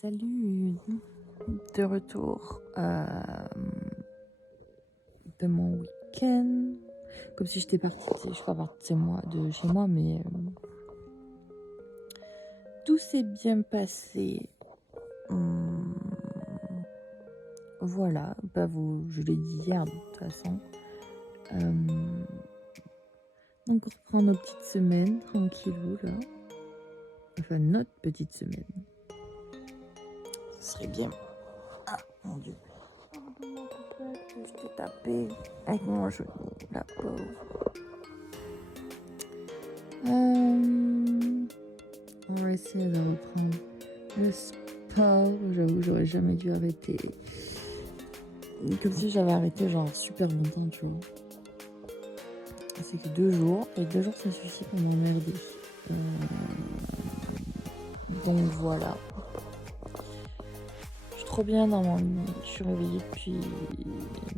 Salut, de retour de mon week-end. Comme si j'étais partie, je suis pas partie de chez moi, mais tout s'est bien passé. Voilà, je l'ai dit hier de toute façon. Donc on reprend nos petites semaines tranquillou là. Enfin notre petite semaine. Ce serait bien. Ah mon Dieu. Pardon, je t'ai tapé avec mon genou, la pauvre. On va essayer de reprendre le sport. J'avoue, j'aurais jamais dû arrêter. Comme si j'avais arrêté genre super longtemps, tu vois. C'est que 2 jours. Et 2 jours, ça suffit pour m'emmerder. Donc voilà. Je suis trop bien dans mon lit. Je suis réveillée depuis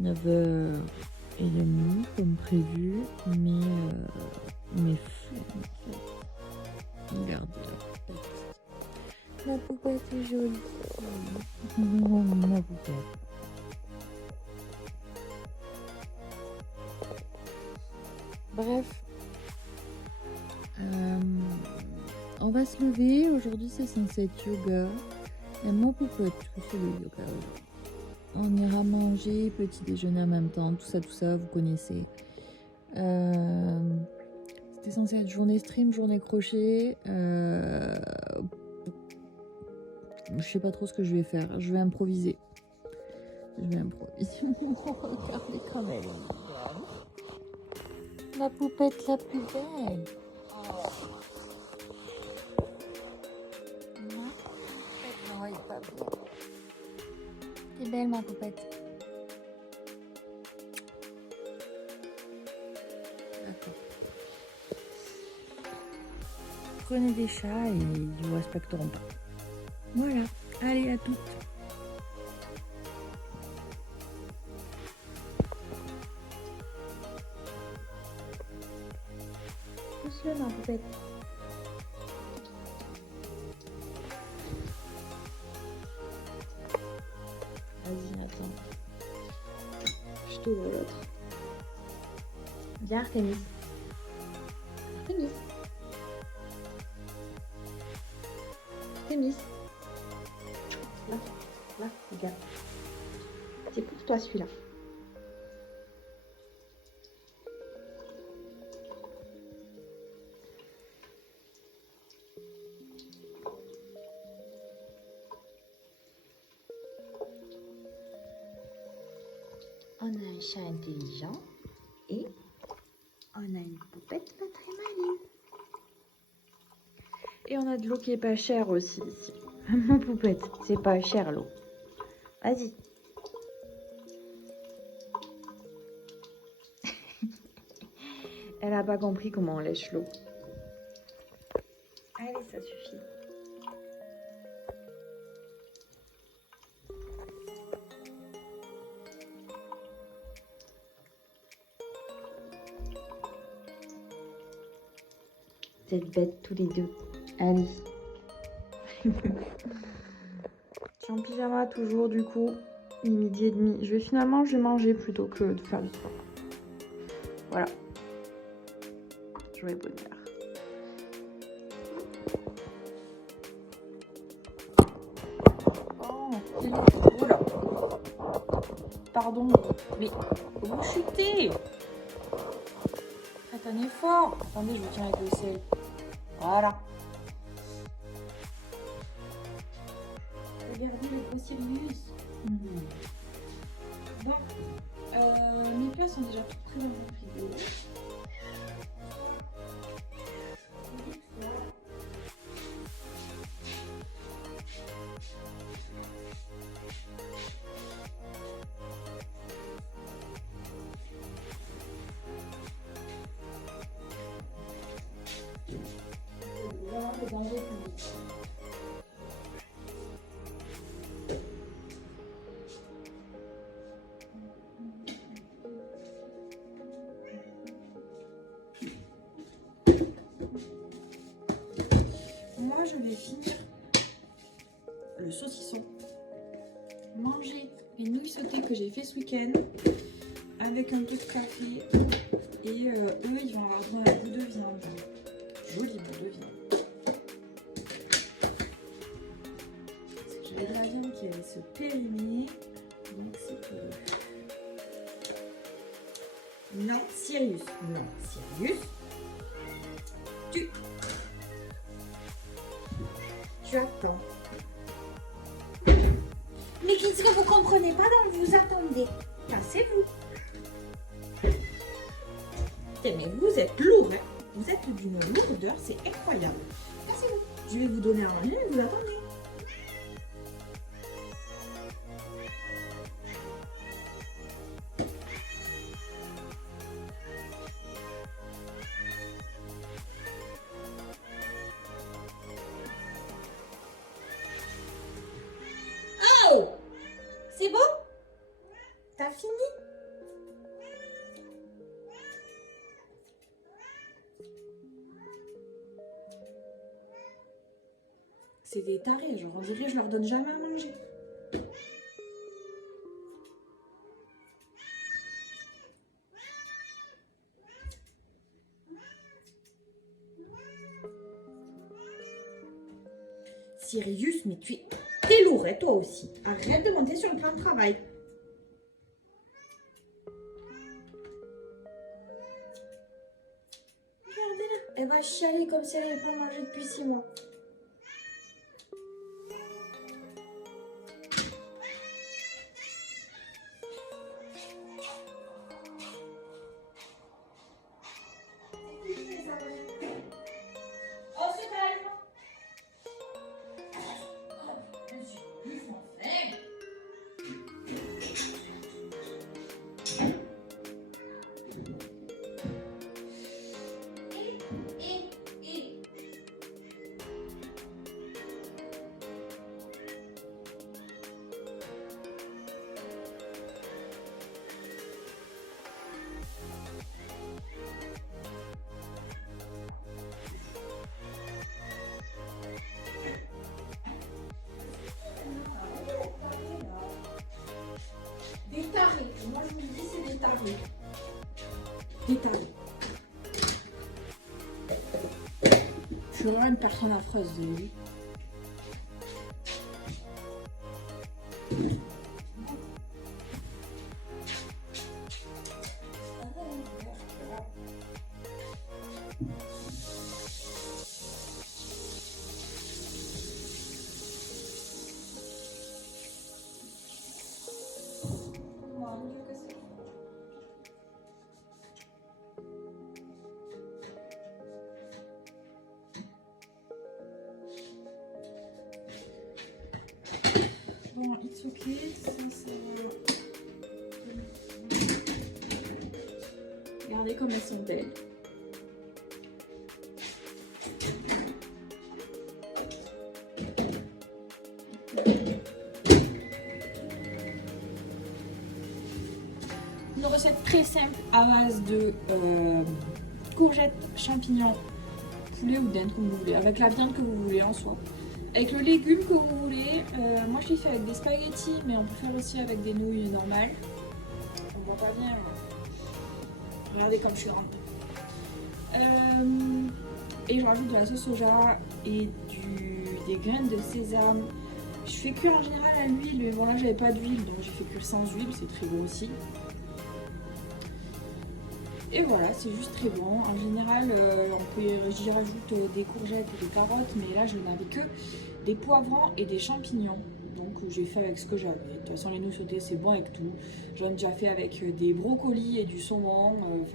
9h30 comme prévu. Mais fou en fait. Regardez la poupette est jolie. Ma poupette. Bref. On va se lever. Aujourd'hui, c'est censé être yoga. Et ma poupette, je fais le yoga. On ira manger, petit déjeuner en même temps. Tout ça, vous connaissez. C'était censé être journée stream, journée crochet. Je sais pas trop ce que je vais faire. Je vais improviser. Regardez comme elle est mignonne. La poupette la plus belle. Non, elle est pas belle. T'es belle ma poupette. D'accord. Prenez des chats et ils vous respecteront pas. Voilà. Allez, à toutes. Pousse-le ma poupette. Vas-y, attends. Je t'ouvre l'autre. Viens, Artémis. Artémis. Artémis. Là, regarde. C'est pour toi celui-là. On a un chat intelligent et on a une poupette pas très maligne. Et on a de l'eau qui est pas chère aussi ici. Ma poupette, c'est pas cher l'eau. Vas-y. Elle a pas compris comment on lèche l'eau. Allez, ça suffit. Vous êtes bêtes tous les deux. Allez. Je suis en pyjama toujours du coup. Il est 12h30. Je vais manger plutôt que de faire du sport. Voilà. Joie et bonheur. Oh, oula. Pardon, mais vous chutez. Faites un effort. Attendez, je vous tiens avec le sel. Voilà. Regardez le gros Sirius. Donc, mes plats sont déjà tout prêts dans mon frigo. Vraiment le danger public. Moi, je vais finir le saucisson. Manger les nouilles sautées que j'ai fait ce week-end avec un peu de café. Et eux, ils vont avoir droit à un bout de viande. Joli bout de viande. J'avais de la viande qui allait se périmer. Donc c'est que... Non, Sirius. Non, Sirius. Tu attends. Mais qu'est-ce que vous comprenez pas donc vous attendez? Cassez-vous. Mais vous êtes lourd, hein. Vous êtes d'une lourdeur, c'est incroyable. Cassez-vous. Je vais vous donner un manger, vous attendez. Oh! C'est bon? T'as fini? C'est des tarés, genre on dirait je leur donne jamais à manger. Sirius, mais t'es lourd, hein, toi aussi. Arrête de monter sur le plan de travail. Regardez-la, elle va chialer comme si elle n'avait pas mangé depuis 6 mois. Des tarés. Moi, je vous le dis, c'est des tarés. Des tarés. Je suis vraiment une personne affreuse, vous avez vu. Bon, it's okay. Ça, regardez comme elles sont belles. Une recette très simple à base de courgettes, champignons, poulet ou dinde comme vous voulez, avec la viande que vous voulez en soi. Avec le légume que vous voulez, moi je l'ai fait avec des spaghettis, mais on peut faire aussi avec des nouilles normales. On voit pas bien. Regardez comme je suis grande. Et je rajoute de la sauce soja et des graines de sésame. Je fais cuire en général à l'huile, mais bon là j'avais pas d'huile, donc j'ai fait cuire sans huile, c'est très bon aussi. Et voilà, c'est juste très bon. En général, j'y rajoute des courgettes et des carottes, mais là je n'avais que des poivrons et des champignons. Donc j'ai fait avec ce que j'avais. De toute façon, les nouilles sautées, c'est bon avec tout. J'en ai déjà fait avec des brocolis et du saumon.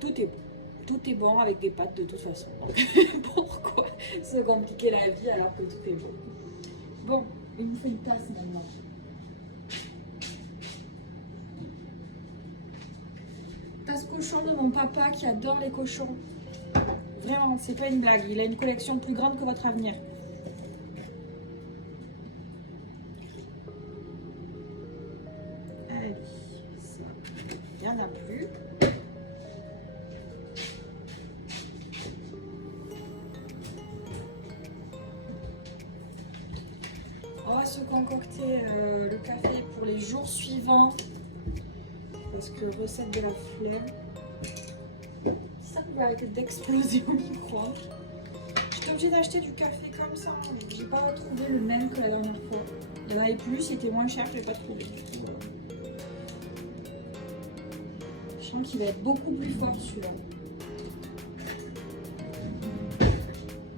Tout est bon. Tout est bon avec des pâtes de toute façon. Donc pourquoi se compliquer la vie alors que tout est bon? Bon, il me fait une tasse maintenant. Tasse cochon de mon papa qui adore les cochons. Vraiment, c'est pas une blague. Il a une collection plus grande que votre avenir. Allez, ça, il n'y en a plus. On va se concocter le café pour les jours suivants. Parce que recette de la flemme. Ça pouvait arrêter d'exploser au micro. J'étais obligée d'acheter du café comme ça. J'ai pas trouvé le même que la dernière fois. Il y en avait plus, c'était moins cher, je l'ai pas trouvé. Du coup, voilà. Je sens qu'il va être beaucoup plus fort celui-là.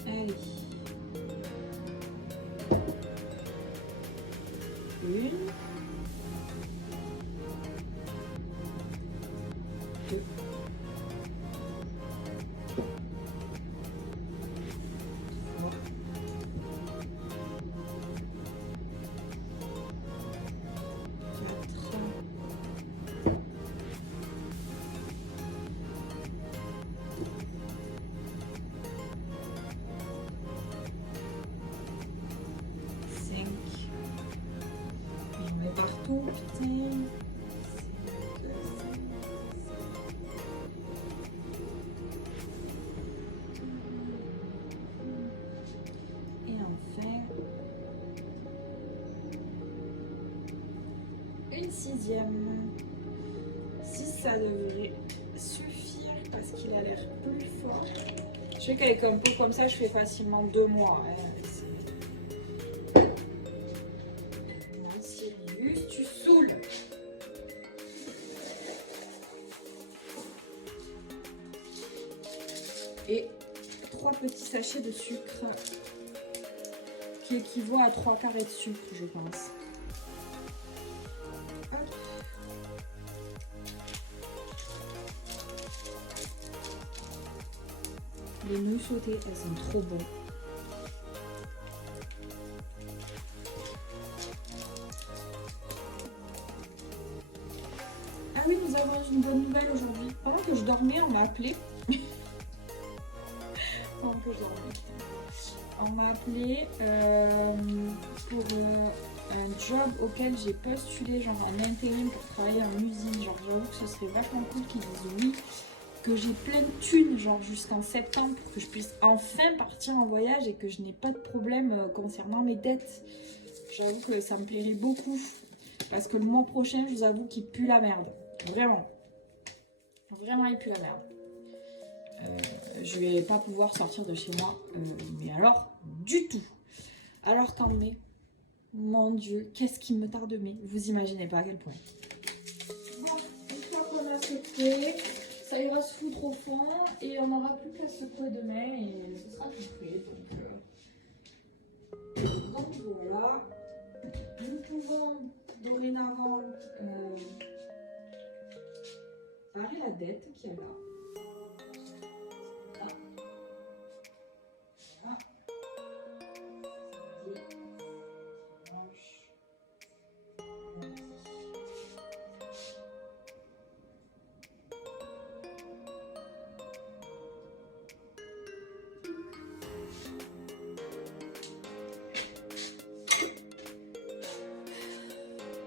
Allez. Une. Deux. Trois. 5. J'en mets partout, putain. Et enfin, une 6e. 6, ça devrait suffire parce qu'il a l'air plus fort. Je sais qu'avec un pot comme ça, je fais facilement 2 mois. Hein. Non, Sirius, tu saoules. Et 3 petits sachets de sucre qui équivaut à 3 carrés de sucre, je pense. Hop. Les nouilles sautées, elles sont trop bonnes. Ah oui, nous avons une bonne nouvelle aujourd'hui. Pendant que je dormais, on m'a appelé. Pendant que je dormais. On m'a appelé pour un job auquel j'ai postulé, genre en intérim pour travailler en usine. Genre, j'avoue que ce serait vachement cool qu'ils disent oui. Que j'ai plein de thunes, genre jusqu'en septembre, pour que je puisse enfin partir en voyage et que je n'ai pas de problème concernant mes dettes. J'avoue que ça me plairait beaucoup. Parce que le mois prochain, je vous avoue qu'il pue la merde. Vraiment. Vraiment, il pue la merde. Je vais pas pouvoir sortir de chez moi. Mais alors, du tout. Alors qu'en mai, mon Dieu, qu'est-ce qui me tarde mai. Vous imaginez pas à quel point. Bon, une fois qu'on a secoué, ça ira se foutre au fond et on n'aura plus qu'à secouer demain et ce sera tout fait. Donc voilà. Nous pouvons dorénavant barrer la dette qu'il y a là.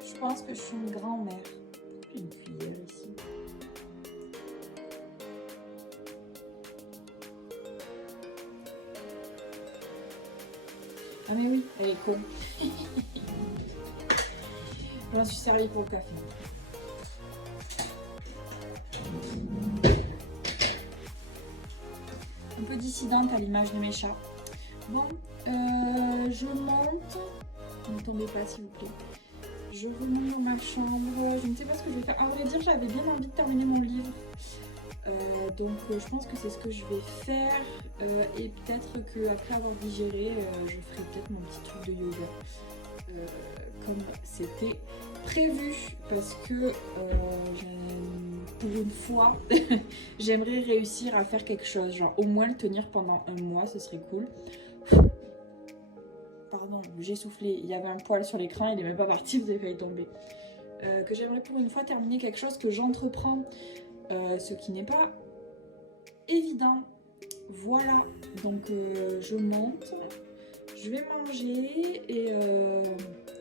Je pense que je suis une grand-mère. J'ai une cuillère ici. Ah mais oui, elle est con. Je m'en suis servi pour le café. Un peu dissidente à l'image de mes chats. Bon, je monte. Ne tombez pas s'il vous plaît. Je remonte dans ma chambre. Je ne sais pas ce que je vais faire. À vrai dire, j'avais bien envie de terminer mon livre. Donc je pense que c'est ce que je vais faire. Et peut-être qu'après avoir digéré, je ferai peut-être mon petit truc de yoga. Comme c'était prévu. Parce que pour une fois, j'aimerais réussir à faire quelque chose. Genre au moins le tenir pendant un mois, ce serait cool. Pardon, j'ai soufflé, il y avait un poil sur l'écran, il n'est même pas parti, vous avez failli tomber. Que j'aimerais pour une fois terminer quelque chose que j'entreprends, ce qui n'est pas évident. Voilà, donc je monte, je vais manger et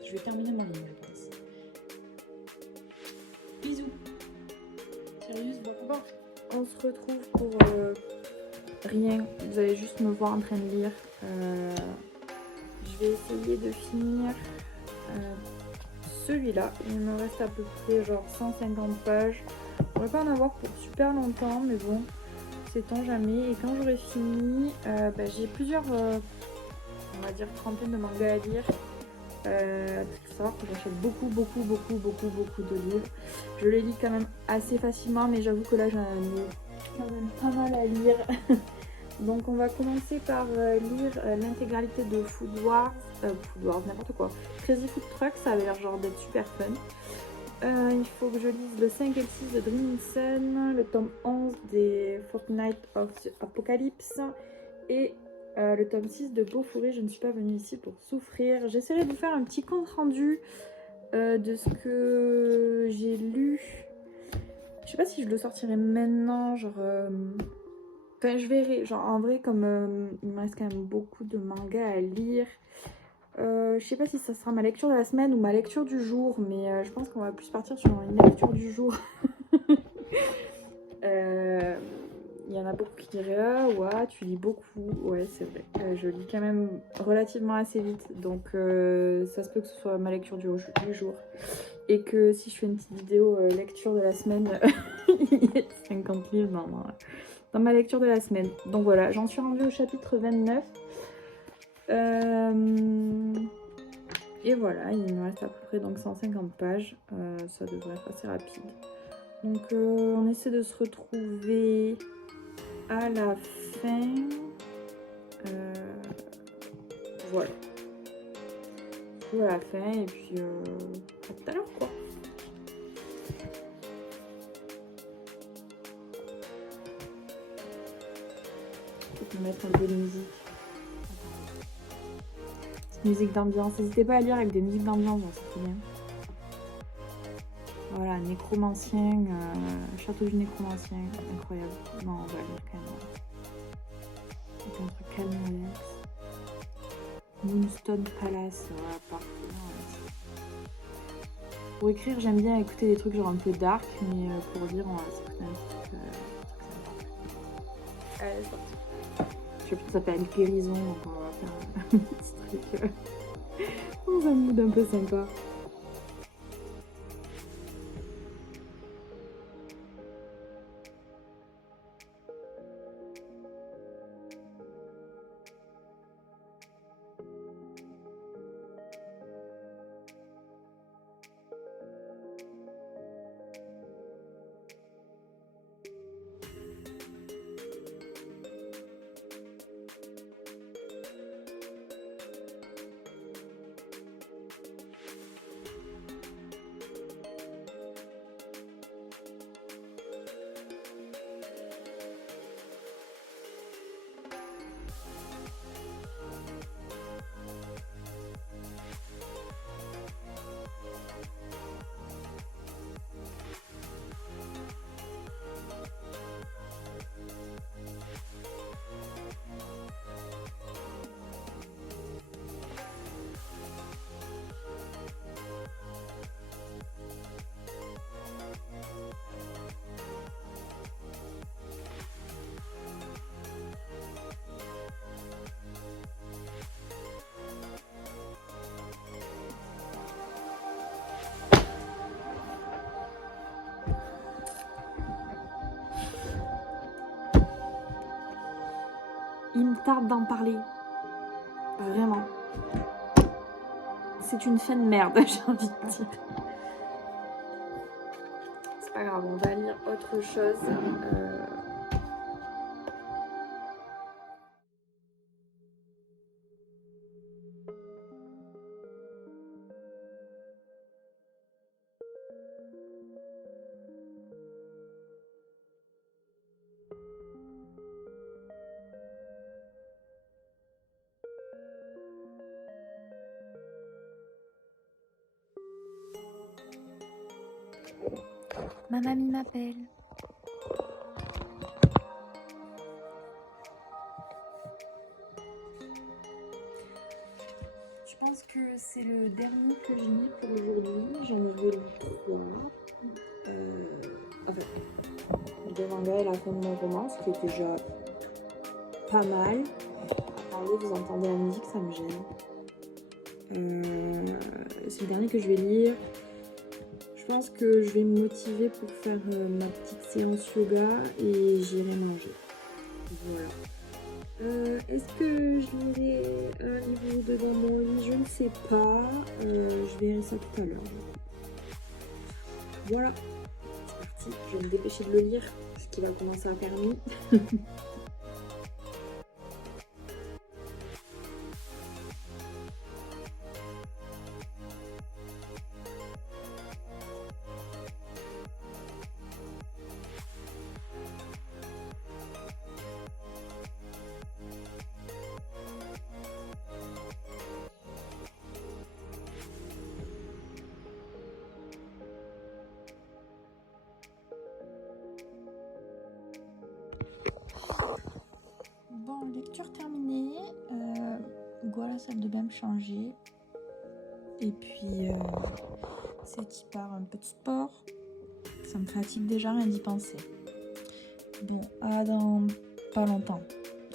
je vais terminer mon livre, je pense. Bisous. Sérieux, bon, on se retrouve pour rien, vous allez juste me voir en train de lire. je vais essayer de finir celui-là. Il me reste à peu près genre 150 pages. On va pas en avoir pour super longtemps, mais bon, sait-on jamais. Et quand j'aurai fini, j'ai plusieurs, on va dire, trentaine de mangas à lire. Faut savoir que j'achète beaucoup de livres. Je les lis quand même assez facilement, mais j'avoue que là j'en ai quand même pas mal à lire. Donc on va commencer par lire l'intégralité de Food Wars, n'importe quoi. Crazy Food Truck, ça avait l'air genre d'être super fun. Il faut que je lise le 5 et le 6 de Dreaming Sun, le tome 11 des Fortnite of the Apocalypse et le tome 6 de Beaufouré, je ne suis pas venue ici pour souffrir. J'essaierai de vous faire un petit compte rendu de ce que j'ai lu. Je sais pas si je le sortirai maintenant, genre... Enfin, je verrai. Genre, en vrai, comme il me reste quand même beaucoup de mangas à lire, je sais pas si ça sera ma lecture de la semaine ou ma lecture du jour, mais je pense qu'on va plus partir sur une lecture du jour. Il y en a beaucoup qui diraient ah ouais tu lis beaucoup, ouais c'est vrai, je lis quand même relativement assez vite, donc ça se peut que ce soit ma lecture du jour et que si je fais une petite vidéo lecture de la semaine il y ait 50 livres dans ma lecture de la semaine. Donc voilà, j'en suis rendue au chapitre 29 et voilà, il me reste à peu près donc 150 pages, ça devrait être assez rapide. Donc on essaie de se retrouver à la fin. Voilà. À la fin et puis à tout à l'heure quoi. Je vais mettre un peu de musique. Musique d'ambiance. N'hésitez pas à lire avec des musiques d'ambiance, c'est trop bien. Voilà, nécromancien, château du nécromancien, incroyable. Non, on va lire quand même. C'est un truc calme et relax. Moonstone Palace, voilà, parfait. Pour écrire, j'aime bien écouter des trucs genre un peu dark, mais pour lire, on va s'écouter un truc sympa. Allez, c'est parti. Je sais pas, ça s'appelle Guérison, donc on va faire un petit truc dans un mood un peu sympa. Il me tarde d'en parler. Vraiment. C'est une fin de merde, j'ai envie de dire. C'est pas grave, on va lire autre chose. Ma mamie m'appelle. Je pense que c'est le dernier que je lis pour aujourd'hui. J'en ai lu 3. Enfin, 2 mangas et la fin de mon roman, ce qui est déjà pas mal. Attendez, vous entendez la musique, ça me gêne. C'est le dernier que je vais lire. Je pense que je vais me motiver pour faire ma petite séance yoga et j'irai manger. Voilà. Est-ce que je lirai un livre devant mon lit? Je ne sais pas. Je verrai ça tout à l'heure. Voilà. C'est parti. Je vais me dépêcher de le lire parce qu'il va commencer à faire nuit. Bon, lecture terminée. Go à la salle de bain me changer. Et puis, c'est y part un peu de sport. Ça me fatigue déjà rien d'y penser. Bon, dans pas longtemps,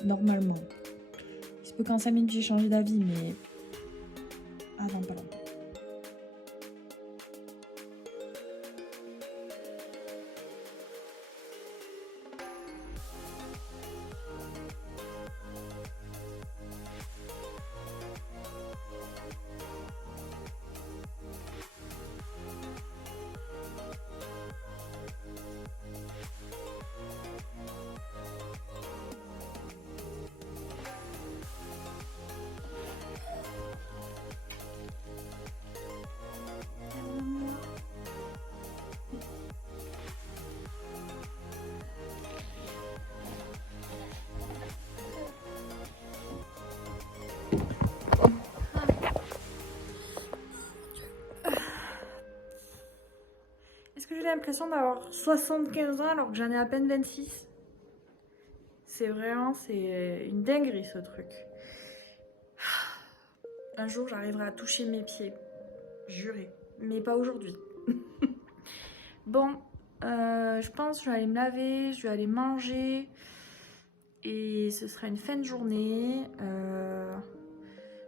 normalement. Il se peut qu'en 5 minutes j'ai changé d'avis, mais dans pas longtemps. Est-ce que j'ai l'impression d'avoir 75 ans alors que j'en ai à peine 26? C'est une dinguerie ce truc. Un jour j'arriverai à toucher mes pieds, juré, mais pas aujourd'hui. Bon, je pense que je vais aller me laver, je vais aller manger et ce sera une fin de journée.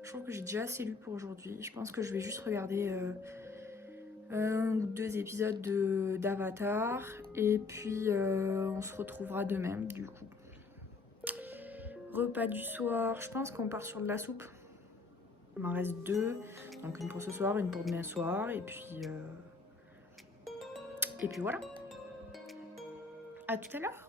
Je trouve que j'ai déjà assez lu pour aujourd'hui. Je pense que je vais juste regarder 1 ou 2 épisodes d'Avatar et puis on se retrouvera demain du coup. Repas du soir, je pense qu'on part sur de la soupe. Il m'en reste 2, donc une pour ce soir, une pour demain soir et puis voilà. À tout à l'heure.